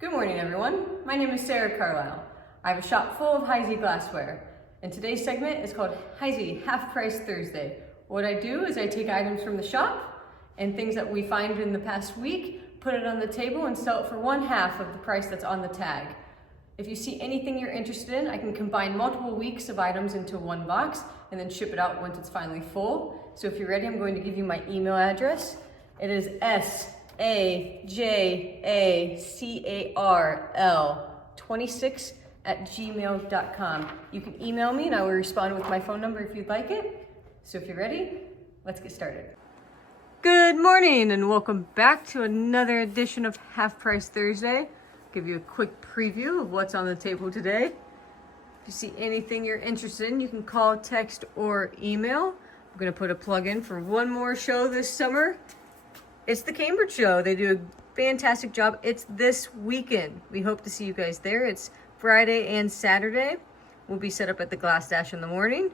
Good morning, everyone. My name is Sarah Carlisle. I have a shop full of Heisey glassware, and today's segment is called Heisey Half Price Thursday. What I do is I take items from the shop and things that we find in the past week, put it on the table and sell it for 1/2 of the price that's on the tag. If you see anything you're interested in, I can combine multiple weeks of items into one box and then ship it out once it's finally full. So if you're ready, I'm going to give you my email address. It is sajacarl26@gmail.com. You can email me and I will respond with my phone number if you'd like it. So if you're ready, let's get started. Good morning and welcome back to another edition of Half Price Thursday. Give you a quick preview of what's on the table today. If you see anything you're interested in, you can call, text, or email. I'm going to put a plug in for one more show this summer. It's the Cambridge Show. They do a fantastic job. It's this weekend. We hope to see you guys there. It's Friday and Saturday. We'll be set up at the Glass Dash in the morning.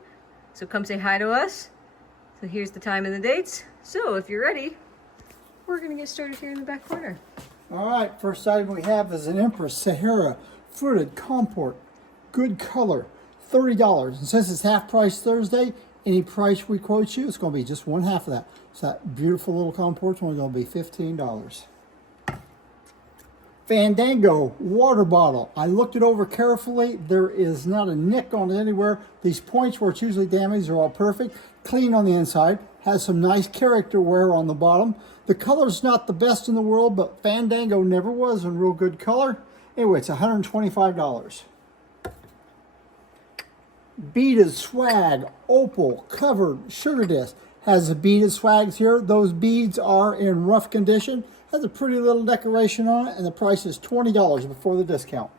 So come say hi to us. So here's the time and the dates. So if you're ready, we're going to get started here in the back corner. All right, first item we have is an Empress Sahara fruited comport. Good color, $30. And since it's half price Thursday, any price we quote you, it's going to be just 1/2 of that. So that beautiful little comport's only going to be $15. Fandango water bottle. I looked it over carefully. There is not a nick on it anywhere. These points where it's usually damaged are all perfect. Clean on the inside. Has some nice character wear on the bottom. The color's not the best in the world, but Fandango never was in real good color. Anyway, it's $125. Beaded swag, opal, covered, sugar disc. Has the beaded swags here. Those beads are in rough condition. Has a pretty little decoration on it, and the price is $20 before the discount.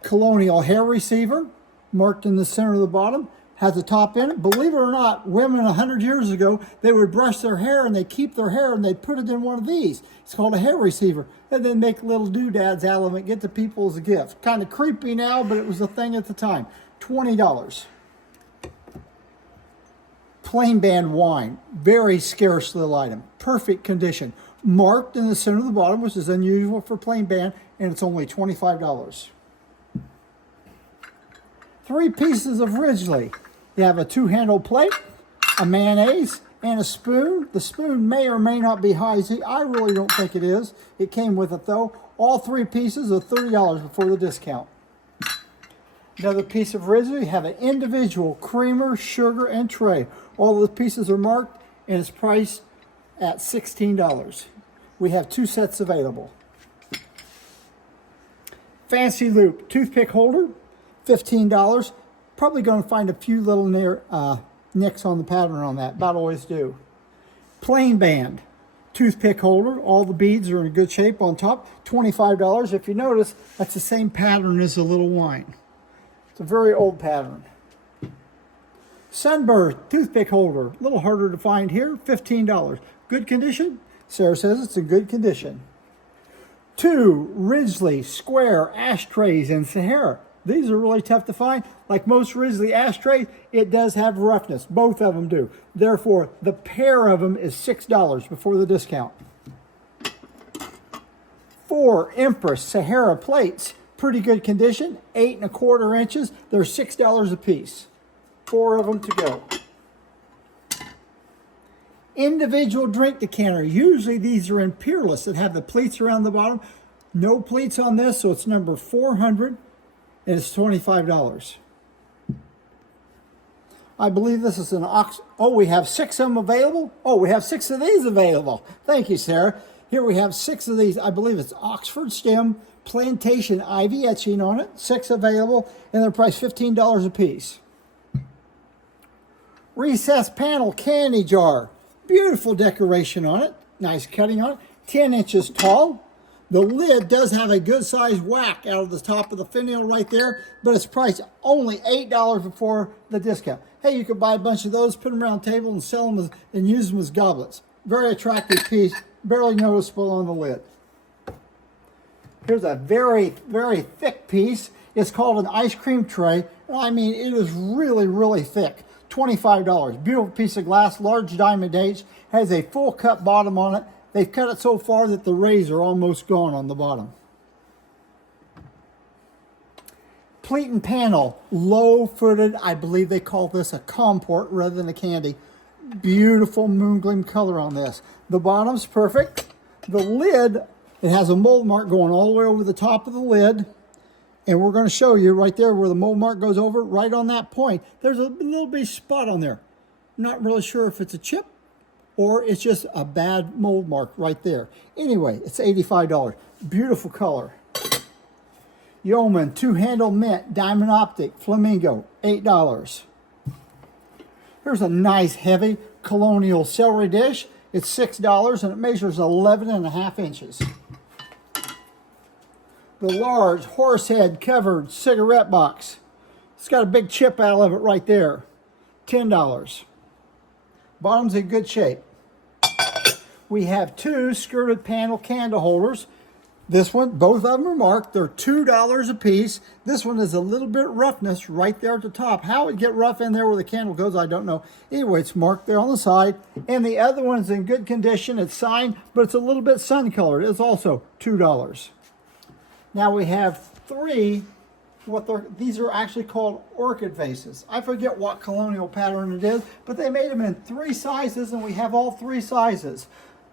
Colonial hair receiver, marked in the center of the bottom. Has a top in it. Believe it or not, women 100 years ago, they would brush their hair and they keep their hair and they put it in one of these. It's called a hair receiver. And then make little doodads out of it, get to people as a gift. Kind of creepy now, but it was a thing at the time. $20. Plain band wine, very scarce little item. Perfect condition. Marked in the center of the bottom, which is unusual for plain band, and it's only $25. 3 pieces of Ridgely. You have a 2-handle plate, a mayonnaise, and a spoon. The spoon may or may not be Heisey. I really don't think it is. It came with it though. All 3 pieces are $30 before the discount. Another piece of Ridgely. You have an individual creamer, sugar, and tray. All the pieces are marked and it's priced at $16. We have 2 sets available. Fancy Loop toothpick holder. $15. Probably going to find a few little nicks on the pattern on that. About always do. Plain band toothpick holder. All the beads are in good shape on top. $25. If you notice, that's the same pattern as the little wine. It's a very old pattern. Sunburst toothpick holder. A little harder to find here. $15. Good condition? Sarah says it's in good condition. 2 Ridgely square ashtrays in Sahara. These are really tough to find. Like most Ridgely ashtrays, it does have roughness. Both of them do. Therefore, the pair of them is $6 before the discount. 4 Empress Sahara plates. Pretty good condition. 8 1/4 inches. They're $6 a piece. 4 of them to go. Individual drink decanter. Usually these are in Peerless that have the pleats around the bottom. No pleats on this, so it's number 400. And it's $25. I believe this is an ox. Oh, we have 6 of them available. Oh, we have 6 of these available. Thank you, Sarah. Here we have 6 of these. I believe it's Oxford stem plantation ivy etching on it. 6 available, and they're priced $15 a piece. Recessed panel candy jar. Beautiful decoration on it. Nice cutting on it. 10 inches tall. The lid does have a good sized whack out of the top of the finial right there, but it's priced only $8 before the discount. Hey, you could buy a bunch of those, put them around the table and sell them and use them as goblets. Very attractive piece, barely noticeable on the lid. Here's a very, very thick piece. It's called an ice cream tray. I mean, it is really, really thick. $25. Beautiful piece of glass, large diamond H, has a full cut bottom on it. They've cut it so far that the rays are almost gone on the bottom. Pleat and panel, low-footed. I believe they call this a comport rather than a candy. Beautiful moon gleam color on this. The bottom's perfect. The lid, it has a mold mark going all the way over the top of the lid. And we're going to show you right there where the mold mark goes over, right on that point. There's a little bitty spot on there. Not really sure if it's a chip or it's just a bad mold mark right there. Anyway, it's $85. Beautiful color. Yeoman 2-handle mint, diamond optic, flamingo, $8. Here's a nice heavy colonial celery dish. It's $6 and it measures 11.5 inches. The large horsehead covered cigarette box. It's got a big chip out of it right there. $10. Bottom's in good shape. We have 2 skirted panel candle holders. This one, both of them are marked. They're $2 a piece. This one is a little bit roughness right there at the top. How it get rough in there where the candle goes, I don't know. Anyway, it's marked there on the side. And the other one's in good condition. It's signed, but it's a little bit sun colored. It's also $2. Now we have 3, these are actually called Orchid vases. I forget what colonial pattern it is, but they made them in 3 sizes, and we have all 3 sizes.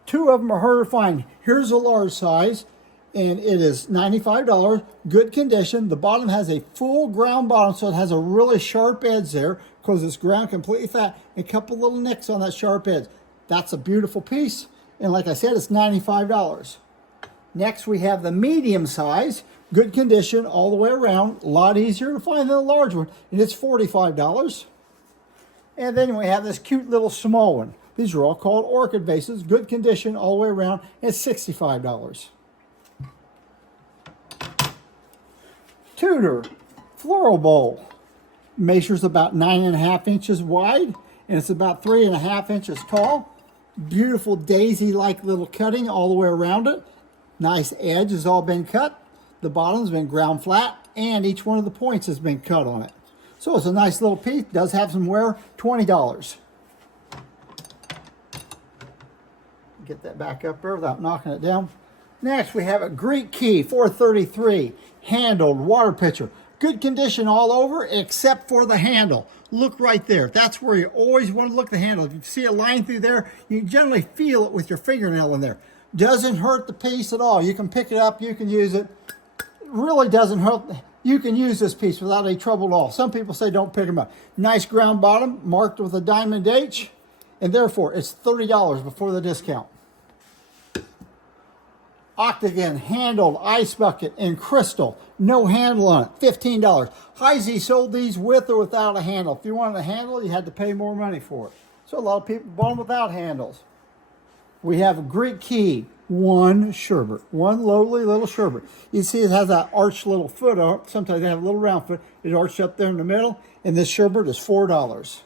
2 of them are harder to find. Here's a large size, and it is $95, good condition. The bottom has a full ground bottom, so it has a really sharp edge there because it's ground completely flat, and a couple little nicks on that sharp edge. That's a beautiful piece, and like I said, it's $95. Next, we have the medium size, good condition all the way around, a lot easier to find than the large one, and it's $45. And then we have this cute little small one. These are all called Orchid vases, good condition all the way around, and it's $65. Tudor floral bowl, measures about 9.5 inches wide, and it's about 3.5 inches tall. Beautiful daisy-like little cutting all the way around it. Nice edge has all been cut. The bottom's been ground flat, and each one of the points has been cut on it. So it's a nice little piece. Does have some wear. $20. Get that back up there without knocking it down. Next, we have a Greek key, 433, handled water pitcher. Good condition all over except for the handle. Look right there. That's where you always want to look at the handle. If you see a line through there, you generally feel it with your fingernail in there. Doesn't hurt the piece at all. You can pick it up, you can use it. It really doesn't hurt. You can use this piece without any trouble at all. Some people say don't pick them up. Nice ground bottom, marked with a diamond H, and therefore it's $30 before the discount. Octagon handled ice bucket in crystal, no handle on it, $15. Heisey sold these with or without a handle. If you wanted a handle, you had to pay more money for it. So a lot of people bought them without handles. We have a Greek key, one sherbet, one lowly little sherbet. You see it has that arched little foot up. Sometimes they have a little round foot. It's arched up there in the middle, and this sherbet is $4.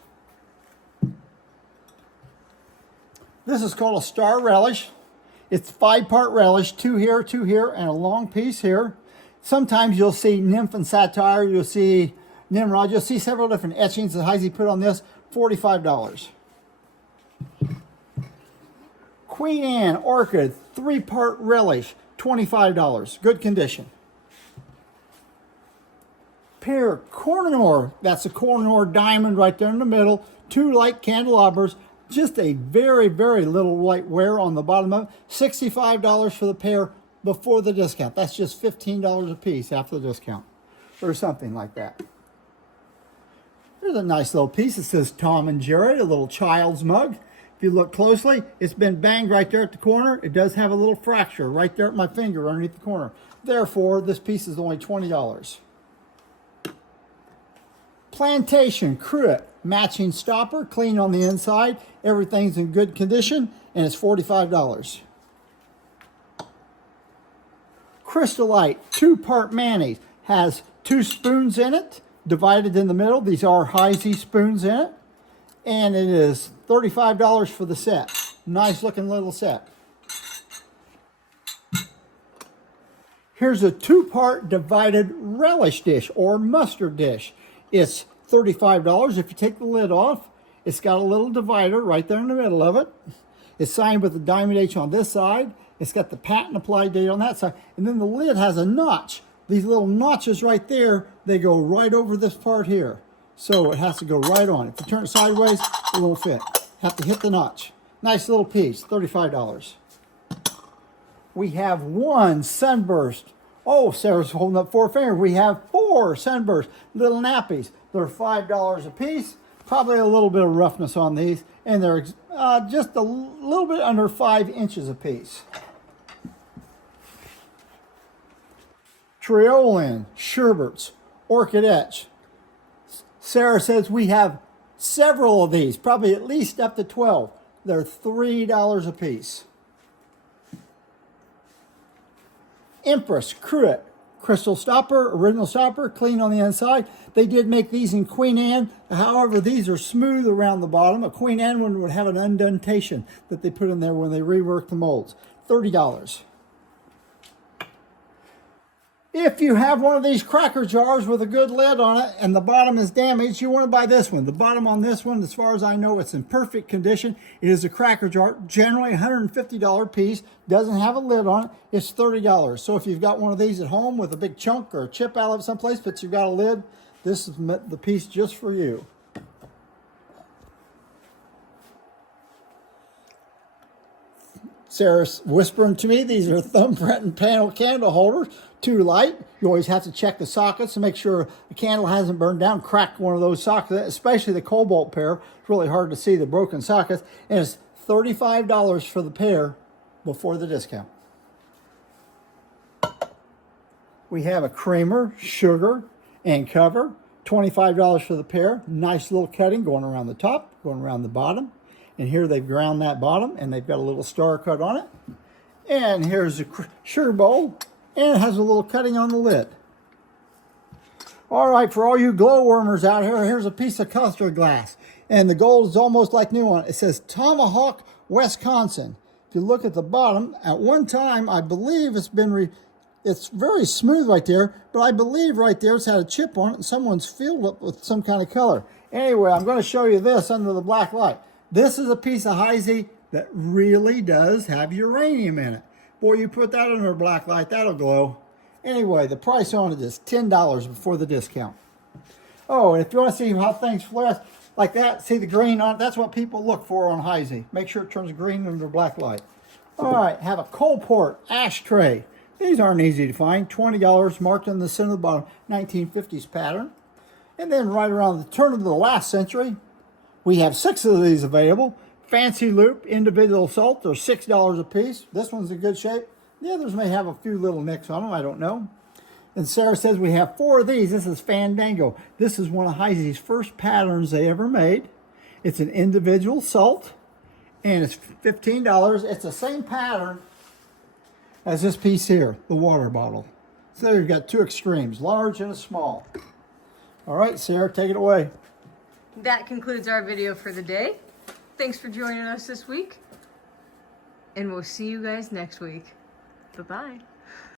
This is called a star relish. It's 5-part relish, 2 here, and a long piece here. Sometimes you'll see nymph and satire, you'll see Nimrod, you'll see several different etchings that Heisey put on this, $45. Queen Anne Orchid, 3-part relish, $25, good condition. Pear Cornor, that's a Cornor diamond right there in the middle, 2 light candelabras, just a very, very little light wear on the bottom of it. $65 for the pair before the discount. That's just $15 a piece after the discount, or something like that. There's a nice little piece. It says Tom and Jerry, a little child's mug. If you look closely, it's been banged right there at the corner. It does have a little fracture right there at my finger underneath the corner. Therefore, this piece is only $20. Plantation Cruet matching stopper, clean on the inside. Everything's in good condition, and it's $45. Crystallite 2-part mayonnaise has 2 spoons in it, divided in the middle. These are Heisey spoons in it, and it is $35 for the set. Nice looking little set. Here's a 2-part divided relish dish or mustard dish. It's $35. If you take the lid off, it's got a little divider right there in the middle of it. It's signed with the diamond H on this side. It's got the patent applied date on that side. And then the lid has a notch. These little notches right there, they go right over this part here. So it has to go right on. If you turn it sideways, it won't fit. Have to hit the notch. Nice little piece, $35. We have one sunburst. Oh, Sarah's holding up 4 fingers. We have 4 sunburst little nappies. They're $5 a piece. Probably a little bit of roughness on these. And they're just a little bit under 5 inches a piece. Triolan, Sherberts, Orchid Etch. Sarah says we have several of these, probably at least up to 12. They're $3 a piece. Empress Cruet, crystal stopper, original stopper, clean on the inside. They did make these in Queen Anne. However, these are smooth around the bottom. A Queen Anne one would have an indentation that they put in there when they rework the molds. $30. If you have one of these cracker jars with a good lid on it and the bottom is damaged, you want to buy this one. The bottom on this one, as far as I know, it's in perfect condition. It is a cracker jar, generally $150 piece, doesn't have a lid on it. It's $30. So if you've got one of these at home with a big chunk or a chip out of someplace, but you've got a lid, this is the piece just for you. Sarah's whispering to me, these are thumbprint and panel candle holders. Too light. You always have to check the sockets to make sure the candle hasn't burned down. Crack one of those sockets, especially the cobalt pair. It's really hard to see the broken sockets. And it's $35 for the pair before the discount. We have a creamer, sugar, and cover. $25 for the pair. Nice little cutting going around the top, going around the bottom. And here they've ground that bottom, and they've got a little star cut on it. And here's a sugar bowl, and it has a little cutting on the lid. All right, for all you glowwormers out here, here's a piece of custard glass. And the gold is almost like new on it. It says Tomahawk, Wisconsin. If you look at the bottom, at one time, I believe it's very smooth right there, but I believe right there it's had a chip on it, and someone's filled it with some kind of color. Anyway, I'm going to show you this under the black light. This is a piece of Heisey that really does have uranium in it. Boy, you put that under a black light, that'll glow. Anyway, the price on it is $10 before the discount. Oh, and if you want to see how things flash like that, see the green on it, that's what people look for on Heisey. Make sure it turns green under black light. All right, have a Colport ashtray. These aren't easy to find. $20 marked in the center of the bottom, 1950s pattern. And then right around the turn of the last century, we have 6 of these available. Fancy loop, individual salt, they're $6 a piece. This one's in good shape. The others may have a few little nicks on them, I don't know. And Sarah says we have 4 of these. This is Fandango. This is one of Heisey's first patterns they ever made. It's an individual salt, and it's $15. It's the same pattern as this piece here, the water bottle. So you've got 2 extremes, large and a small. All right, Sarah, take it away. That concludes our video for the day. Thanks for joining us this week, and we'll see you guys next week. Bye-bye.